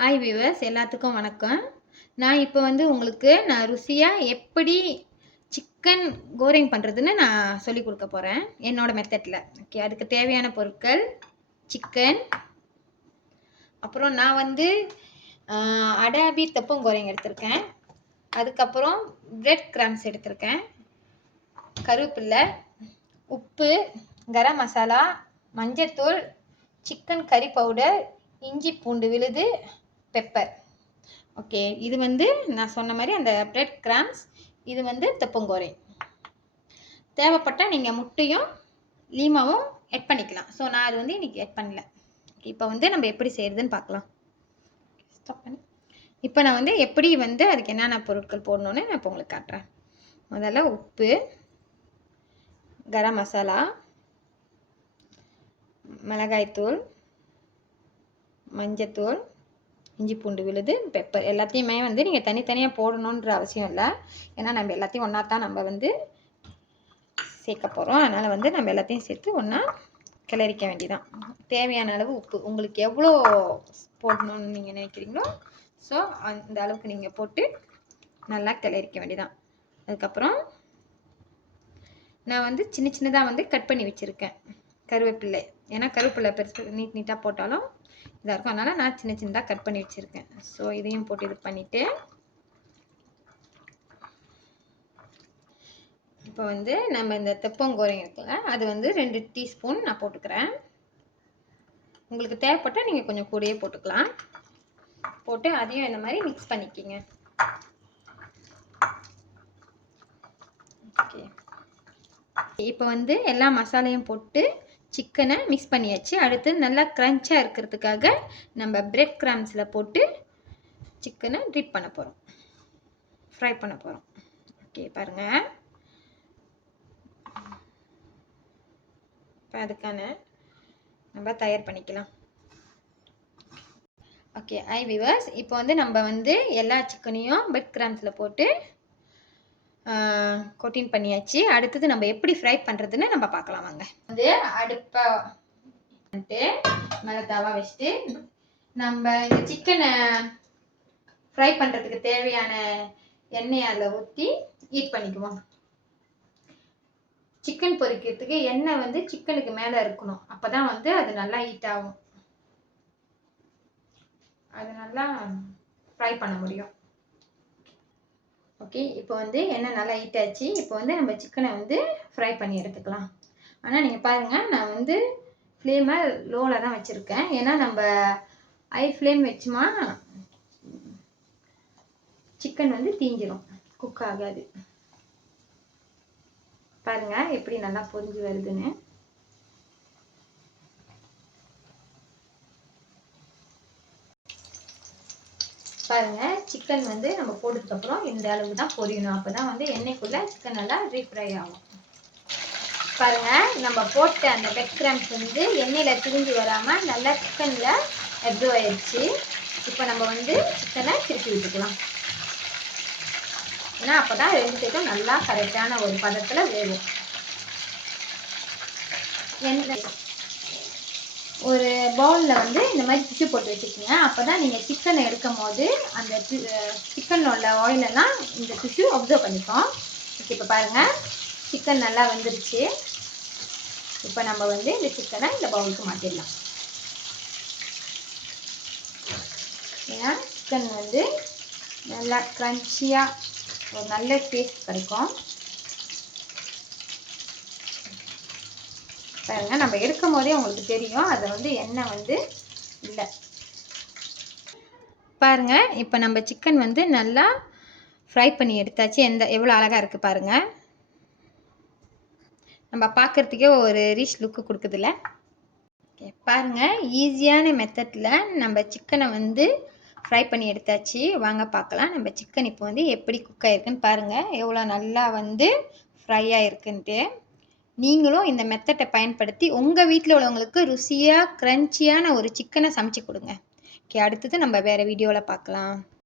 Hi viewers, எல்லாத்துக்கும் வணக்கம். நான் இப்போ உங்களுக்கு ருசியாக எப்படி சிக்கன் கோரிங் பண்ணுறதுன்னு நான் சொல்லிக் கொடுக்க போகிறேன் என்னோட மெத்தடில். ஓகே, அதுக்கு தேவையான பொருட்கள் சிக்கன், அப்புறம் நான் அடாபி தப்பம் கோரிங் எடுத்திருக்கேன். அதுக்கப்புறம் பிரெட் கிராம்ஸ் எடுத்திருக்கேன், கருவேப்பிலை, உப்பு, கரம் மசாலா, மஞ்சத்தூள், சிக்கன் கறி பவுடர், இஞ்சி பூண்டு விழுது, பெப்பர். ஓகே, இது நான் சொன்ன மாதிரி அந்த பிரெட் கிராம்ஸ், இது தப்பங்கோரை. தேவைப்பட்டால் நீங்கள் முட்டையும் லீமாவும் ஆட் பண்ணிக்கலாம். ஸோ நான் அது இன்னைக்கு ஆட் பண்ணல. இப்போ நம்ம எப்படி செய்யறதுன்னு பார்க்கலாம். ஸ்டாப் பண்ணி இப்போ நான் எப்படி அதுக்கு என்னென்ன பொருட்கள் போடணும்னு நான் இப்போ உங்களுக்கு காட்டுறேன். முதல்ல உப்பு, கரம் மசாலா, மிளகாய்த்தூள், மஞ்சத்தூள், இஞ்சி பூண்டு விழுது, பெப்பர். எல்லாத்தையுமே நீங்கள் தனித்தனியாக போடணுன்ற அவசியம் இல்லை. ஏன்னா நம்ம எல்லாத்தையும் ஒன்றா தான் நம்ம சேர்க்க போகிறோம். அதனால் நம்ம எல்லாத்தையும் சேர்த்து ஒன்றா கிளறிக்க வேண்டியதான். தேவையான அளவு உப்பு உங்களுக்கு எவ்வளோ போடணும்னு நீங்கள் நினைக்கிறீங்களோ ஸோ அந்த அளவுக்கு நீங்கள் போட்டு நல்லா கிளறிக்க வேண்டியதான். அதுக்கப்புறம் நான் சின்ன சின்னதாக கட் பண்ணி வச்சுருக்கேன் கருவேப்பிலை. ஏன்னா கருவேப்பிலை பெருசு நீட்டாக போட்டாலும் இதாக இருக்கும். அதனால் நான் சின்ன சின்னதாக கட் பண்ணி வச்சுருக்கேன். ஸோ இதையும் போட்டு இது பண்ணிவிட்டு இப்போ நம்ம இந்த தெப்பங்கோரையும் இருக்குல்ல, அது 2 டீஸ்பூன் நான் போட்டுக்கிறேன். உங்களுக்கு தேவைப்பட்டால் நீங்கள் கொஞ்சம் கூடயே போட்டுக்கலாம். போட்டு அதையும் இந்த மாதிரி மிக்ஸ் பண்ணிக்கிங்க. ஓகே, இப்போ எல்லா மசாலையும் போட்டு சிக்கனை மிக்ஸ் பண்ணியாச்சு. அடுத்து நல்லா க்ரன்ச்சாக இருக்கிறதுக்காக நம்ம பிரெட் கிராம்ஸில் போட்டு சிக்கனை ட்ரிப் பண்ண போகிறோம், ஃப்ரை பண்ண போகிறோம். ஓகே, பாருங்கள். இப்போ அதுக்கான நம்ம தயார் பண்ணிக்கலாம். ஓகே, ஹை வியூவர்ஸ், இப்போ நம்ம எல்லா சிக்கனையும் பிரெட் கிராம்ஸில் போட்டு கோட்டிங் பண்ணியாச்சு. அடுத்தது நம்ம எப்படி ஃப்ரை பண்ணுறதுன்னு நம்ம பார்க்கலாம் வாங்க. அடுப்பை மேலே தவா வச்சுட்டு நம்ம இந்த சிக்கனை ஃப்ரை பண்ணுறதுக்கு தேவையான எண்ணெயை அதில் ஊற்றி ஹீட் பண்ணிக்குவோம். சிக்கன் பொரிக்கிறதுக்கு எண்ணெய் சிக்கனுக்கு மேலே இருக்கணும். அப்போ தான் அது நல்லா ஹீட் ஆகும். அது நல்லா ஃப்ரை பண்ண முடியும். ஓகே, இப்போ எண்ணெய் நல்லா ஹீட் ஆச்சு. இப்போ நம்ம சிக்கனை ஃப்ரை பண்ணி எடுத்துக்கலாம். ஆனால் நீங்கள் பாருங்கள், நான் ஃப்ளேமை லோவில் தான் வச்சுருக்கேன். ஏன்னா நம்ம ஹை ஃப்ளேம் வச்சுமா சிக்கன் தீஞ்சிரும், குக் ஆகாது. பாருங்கள் எப்படி நல்லா பொரிஞ்சு வருதுன்னு. பாருங்க, சிக்கன் நம்ம போட்டதுக்கப்புறம் இந்த அளவு தான் பொரியணும். அப்போ தான் எண்ணெய்க்குள்ளே சிக்கன் நல்லா ரீஃப்ரை ஆகும். பாருங்க, நம்ம போட்ட அந்த பிரெட் கிராம்ஸ் எண்ணெயில் திரிஞ்சு வராமல் நல்லா சிக்கனில் அப்சர்வ் ஆயிடுச்சு. இப்போ நம்ம சிக்கனை திருப்பி விட்டுக்கலாம். ஏன்னா அப்போ தான் 2 சைடும் நல்லா கரெக்டான ஒரு பதத்தில் வேகும். ஒரு பவுலில் இந்த மாதிரி டிஷ்யூ போட்டு வச்சுக்கோங்க. அப்போ தான் நீங்கள் சிக்கனை எடுக்கும் போது அந்த சிக்கனில் உள்ள ஆயிலெல்லாம் இந்த டிஷ்யூ அப்சர்வ் பண்ணிப்போம். ஓகே, இப்போ பாருங்கள், சிக்கன் நல்லா வெந்துருச்சு. இப்போ நம்ம இந்த சிக்கனை இந்த பவுலுக்கு மாற்றிடலாம். ஏன்னா சிக்கன் நல்லா க்ரன்ச்சியாக ஒரு நல்ல டேஸ்ட் கிடைக்கும். பாருங்க, நம்ம எடுக்கும் போதே உங்களுக்கு தெரியும் அது எண்ணெய் இல்லை. பாருங்க, இப்போ நம்ம சிக்கன் நல்லா ஃப்ரை பண்ணி எடுத்தாச்சு. எவ்வளோ அழகாக இருக்குது பாருங்கள். நம்ம பார்க்குறதுக்கே ஒரு ரிச் லுக்கு கொடுக்குதுல்ல. ஓகே, பாருங்கள், ஈஸியான மெத்தடில் நம்ம சிக்கனை ஃப்ரை பண்ணி எடுத்தாச்சு. வாங்க பார்க்கலாம் நம்ம சிக்கன் இப்போ எப்படி குக் ஆகிருக்குன்னு. பாருங்கள் எவ்வளோ நல்லா ஃப்ரை ஆகிருக்குன்ட்டு. நீங்களும் இந்த மெத்தடை பயன்படுத்தி உங்கள் வீட்டில் உள்ளவங்களுக்கு ருசியாக க்ரன்ச்சியான ஒரு சிக்கனை சமைச்சு கொடுங்க. ஓகே, அடுத்தது நம்ம வேறு வீடியோவில் பார்க்கலாம்.